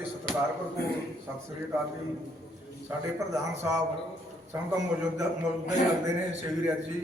ਤੇ ਸਤਿਕਾਰ ਭਰਪੂਰ ਸਤਿ ਸ੍ਰੀ ਅਕਾਲ ਜੀ। ਸਾਡੇ ਪ੍ਰਧਾਨ ਸਾਹਿਬ ਸਾਨੂੰ ਤਾਂ ਮੌਜੂਦਾ ਮੌਜੂਦਾ ਹੀ ਲੱਗਦੇ ਨੇ ਸੇਵੀਰਾਜ ਜੀ।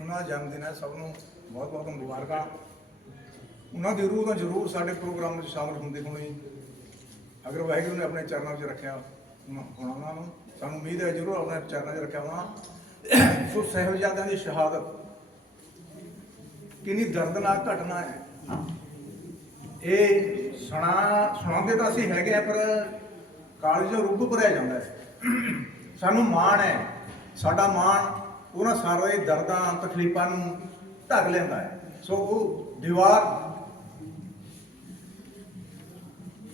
ਉਹਨਾਂ ਦਾ ਜਨਮ ਦਿਨ ਹੈ, ਸਭ ਨੂੰ ਬਹੁਤ ਬਹੁਤ ਮੁਬਾਰਕਾਂ। ਉਹਨਾਂ ਦੀ ਰੂਹ ਤਾਂ ਜ਼ਰੂਰ ਸਾਡੇ ਪ੍ਰੋਗਰਾਮ ਵਿੱਚ ਸ਼ਾਮਲ ਹੁੰਦੇ ਹੋਣੇ। ਅਗਰ ਵਾਹਿਗੁਰੂ ਨੇ ਆਪਣੇ ਚਰਨਾਂ 'ਚ ਰੱਖਿਆ ਹੋਣਾ ਉਹਨਾਂ ਨੂੰ, ਸਾਨੂੰ ਉਮੀਦ ਹੈ ਜ਼ਰੂਰ ਆਪਣੇ ਚਰਨਾਂ 'ਚ ਰੱਖਿਆ ਹੋਣਾ। ਸੋ ਸਾਹਿਬਜ਼ਾਦਿਆਂ ਦੀ ਸ਼ਹਾਦਤ। ਕਿੰਨੀ ਦਰਦਨਾਕ ਘਟਨਾ ਹੈ। ਇਹ ਸੁਣਾ ਸੁਣਾਉਂਦੇ ਤਾਂ ਅਸੀਂ ਹੈਗੇ ਆ, ਪਰ ਕਾਲਜ ਰੂਪ ਭਰਿਆ ਜਾਂਦਾ ਹੈ। ਸਾਨੂੰ ਮਾਣ ਹੈ। ਸਾਡਾ ਮਾਣ ਉਹਨਾਂ ਸਾਰੇ ਦਰਦਾਂ, ਤਕਲੀਫਾਂ ਨੂੰ ਢੱਕ ਲੈਂਦਾ ਹੈ। ਸੋ ਉਹ ਦੀਵਾਰ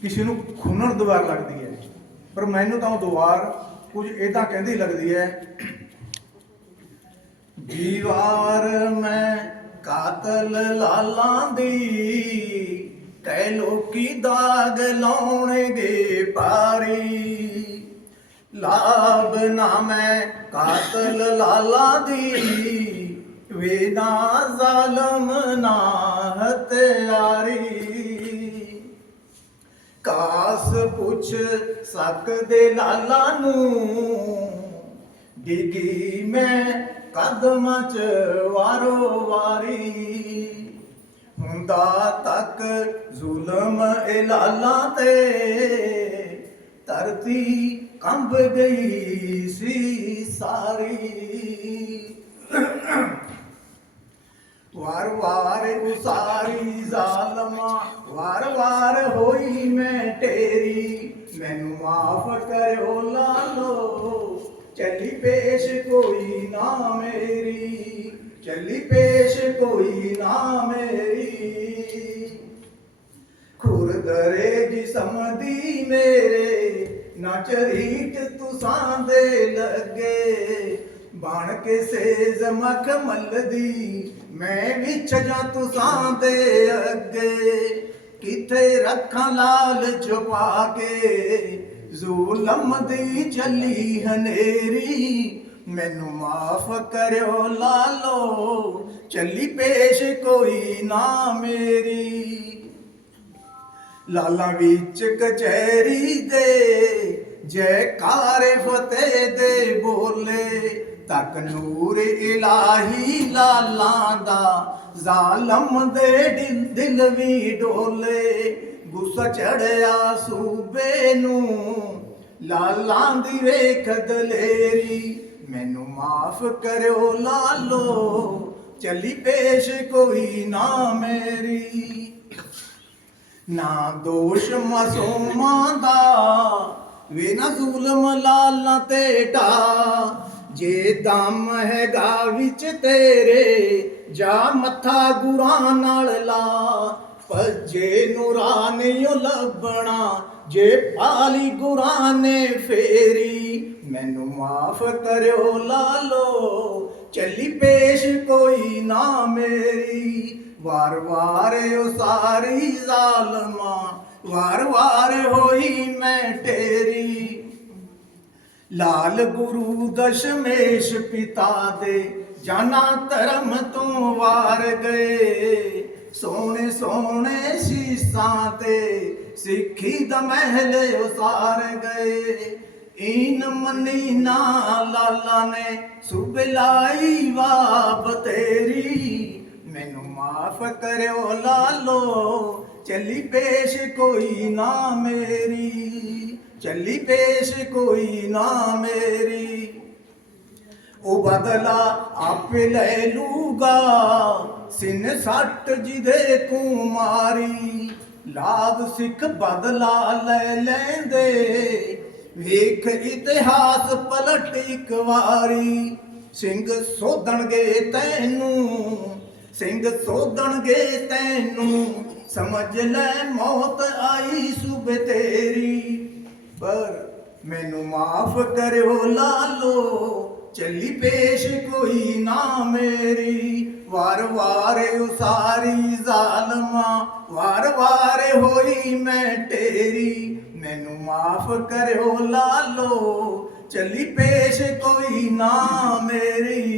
ਕਿਸੇ ਨੂੰ ਖੁੰਨਣ ਦੀਵਾਰ ਲੱਗਦੀ ਹੈ। ਪਰ ਮੈਨੂੰ ਤਾਂ ਉਹ ਦੀਵਾਰ ਕੁਝ ਇਦਾਂ ਕਹਿੰਦੀ ਲੱਗਦੀ ਹੈ, ਦੀਵਾਰ ਮੈਂ ਕਾਤਲ ਲਾਲਾਂ ਦੀ ਕੈ ਲੋਕੀ ਦਾਗ ਲਾਉਣਗੇ ਪਾਰੀ? ਲਾਭ ਨਾ ਮੈਂ ਕਾਤਲ ਲਾਲਾਂ ਦੀ, ਵੇਦਾ ਜ਼ਾਲਮ ਨਾ ਹਤਿਆਰੀ ਕਾਸ ਪੁੱਛ ਸਕਦੇ ਲਾਲਾ ਨੂੰ, ਡਿੱਗੀ ਮੈਂ ਕਦਮਾਂ ਚ ਵਾਰੋ ਵਾਰੀ। ਹੁੰਦਾ ਤੱਕ ਜ਼ੁਲਮ ਇਹ ਲਾਲਾ ਤੇ। ਧਰਤੀ ਕੰਬ ਗਈ ਸੀ ਸਾਰੀ। ਵਾਰ ਵਾਰ ਉਸਾਰੀ ਜ਼ਾਲਮਾ, ਵਾਰ ਵਾਰ ਹੋਈ ਮੈਂ ਤੇਰੀ ਮੈਨੂੰ ਮਾਫ ਕਰਿਓ ਲਾਲੋ, ਚੱਲੀ ਪੇਸ਼ ਕੋਈ ਨਾ ਮੇਰੀ। ਚੱਲੀ ਪੇਸ਼ ਕੋਈ ਨਾ ਮੇਰੀ। ਖੁਰਦਰੇ ਜਿਸਮ ਦੀ ਮੇਰੇ ਨਾ ਰੀਟ ਤੁਸਾਂ ਦੇ ਲੱਗੇ। ਬਣ ਕੇ ਸੇਜ਼ ਮਖਮਲ ਦੀ ਮੈਂ ਵਿਛ ਜਾ ਤੁਸਾਂ ਦੇ ਅੱਗੇ। ਕਿੱਥੇ ਰੱਖਾਂ ਲਾਲ ਛੁਪਾ ਕੇ, ਜ਼ੁਲਮ ਦੀ ਚੱਲੀ ਹਨੇਰੀ। ਮੈਨੂੰ ਮਾਫ ਕਰਿਓ ਲਾਲੋ, ਚੱਲੀ ਪੇਸ਼ ਕੋਈ ਨਾ ਮੇਰੀ। ਲਾਲਾ ਵਿੱਚ ਕਚਹਿਰੀ ਦੇ, ਜੈਕਾਰ ਫਤਿਹ ਦੇ ਬੋਲੇ, ਤੱਕ ਨੂਰ ਇਲਾਹੀ ਲਾਲਾਂ ਦਾ, ਜ਼ਾਲਮ ਦੇ ਦਿਲ ਵੀ ਡੋਲੇ, ਗੁੱਸਾ ਚੜਿਆ ਸੂਬੇ ਨੂੰ, ਲਾਲਾਂ ਦੀ ਵੇਖ ਦਲੇਰੀ, ਮੈਨੂੰ ਮਾਫ ਕਰਿਓ ਲਾਲੋ, ਚਲੀ ਪੇਸ਼ ਕੋਈ ਨਾ ਮੇਰੀ। ਨਾ ਦੋਸ਼ ਮਾਸੂਮਾਂ ਦਾ, ਵੇ ਨਾ ਜ਼ੁਲਮ ਲਾਲਾਂ ਤੇ ਢਾ। ਜੇ ਦਮ ਹੈਗਾ ਵਿੱਚ ਤੇਰੇ, ਜਾ ਮੱਥਾ ਗੁਰਾਂ ਨਾਲ ਲਾ। ਭੱਜੇ ਨੂਰਾਨੀਓ ਲੱਭਣਾ ਜੇ ਪਾਲੀ ਗੁਰਾਂ ਨੇ ਫੇਰੀ, ਮੈਨੂੰ ਮਾਫ ਕਰਿਓ ਲਾਲੋ, ਚੱਲੀ ਪੇਸ਼ ਕੋਈ ਨਾ ਮੇਰੀ। ਵਾਰ ਵਾਰ ਉਸਾਰੀ ਸਾਰੀ ਜ਼ਾਲਮਾਂ, ਵਾਰ ਵਾਰ ਹੋਈ ਮੈਂ ਤੇਰੀ ਲਾਲ ਗੁਰੂ ਦਸ਼ਮੇਸ਼ ਪਿਤਾ ਦੇ ਜਾਨਾ ਧਰਮ ਤੋਂ ਵਾਰ ਗਏ। ਸੋਹਣੇ ਸੋਹਣੇ ਸੀਸਾਂ ਤੇ ਸਿੱਖੀ ਦਾ ਮਹਿਲ ਉਸਾਰ ਗਏ। ਇਨ ਮਨੀ ਨਾ ਲਾਲਾ ਨੇ ਸੁਬਲਾਈ ਵਾਪ ਤੇਰੀ ਮਾਫ ਕਰਿਓ ਲਾਲੋ, ਚੱਲੀ ਪੇਸ਼ ਕੋਈ ਨਾ ਮੇਰੀ, ਚੱਲੀ ਪੇਸ਼ ਕੋਈ ਨਾ ਮੇਰੀ। ਉਹ ਬਦਲਾ ਆਪੇ ਲੈ ਲੂਗਾ, ਸਿਨ ਸੱਟ ਜਿਹਦੇ ਤੂੰ ਮਾਰੀ। ਲਾਭ ਸਿੱਖ ਬਦਲਾ ਲੈ ਲੈਂਦੇ, ਵੇਖ ਇਤਿਹਾਸ ਪਲਟ ਇੱਕ ਵਾਰੀ। ਸਿੰਘ ਸੋਧਣਗੇ ਤੈਨੂੰ ਸਿੰਘ ਸੋਧਣਗੇ ਤੈਨੂੰ। ਸਮਝ ਲੈ ਮੌਤ ਆਈ ਸੁਬ ਤੇਰੀ। ਪਰ ਮੈਨੂੰ ਮਾਫ ਕਰਿਓ ਲਾਲੋ, ਚੱਲੀ ਪੇਸ਼ ਕੋਈ ਨਾ ਮੇਰੀ। ਵਾਰ ਵਾਰ ਉਸਾਰੀ ਜ਼ਾਲਮਾ, ਵਾਰ ਵਾਰ ਹੋਈ ਮੈਂ ਤੇਰੀ ਮੈਨੂੰ ਮਾਫ ਕਰਿਓ ਲਾਲੋ, ਚੱਲੀ ਪੇਸ਼ ਕੋਈ ਨਾ ਮੇਰੀ।